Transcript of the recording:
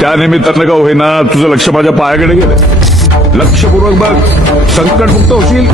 त्या निमित्तानं का होईना तुझं लक्ष माझ्या पायाकडे गेलं लक्षपूर्वक बघ संकटमुक्त होशील.